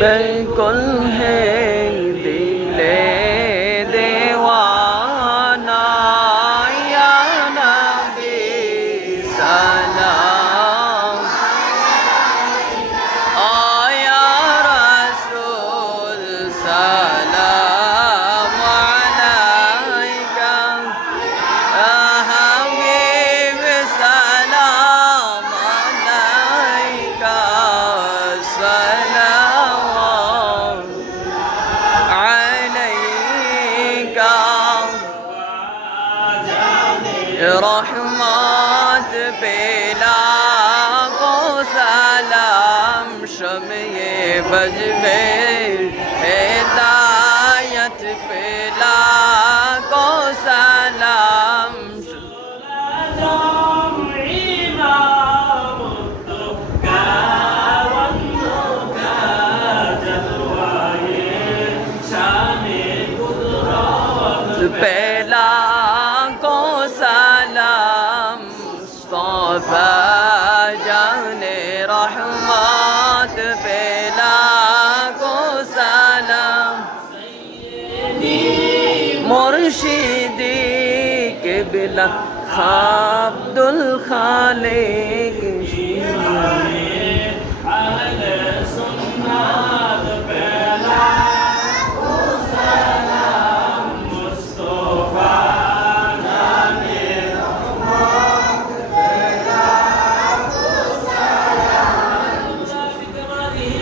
बिल्कुल है दिले दीवाना या नबी सलाम या रसूल सलाम अलैका या हबीब सलाम अलैका रहमत पेला को सलाम शमे बजबे हिदायत पेला को सलाम पेला जाने रहमत पेला को सलाम मुर्शिदी के बिला अब्दुल खालिक